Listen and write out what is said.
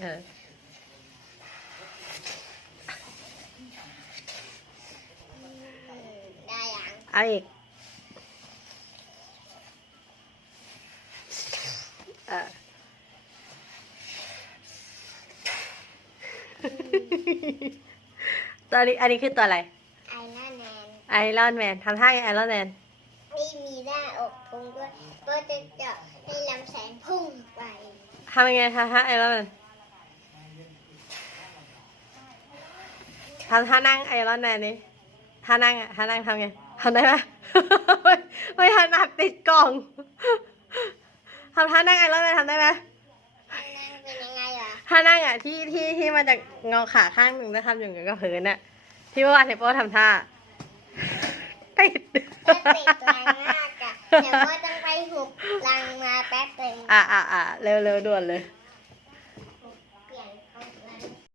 เออได้ยังเอาอีกเออตัวนี้อันนี้คือตัวอะไรไอหน้าแนนไอรอนแมนทำท่าไอรอนแมนนี่มีหน้าอกพุงด้วยก็จะเจาะให้ลำแสงพุ่งไปทำยังไงทำท่าไอรอนแมน ทำท่านั่งไอรอนแมนนี่ท่านั่งอะท่านั่งทำไงทำได้ไหมไม่ไม่ถนัดติดกล่องทำท่านั่งไอรอนแมนทำได้ไหมข้างนั่งเป็นยังไงเหรอท่านั่งอะที่ที่ที่มันจะงอขาข้างหนึ่งแล้วทำอย่างเงี้ยกับพื้นอะ ที่เมื่อวานเทปโป้ทำท่าติดก็ติดแรงมากอะแต่ว่าต้องไปหุบลังมาแป๊บหนึ่งอะอะอะเร็วเร็วด่วนเลย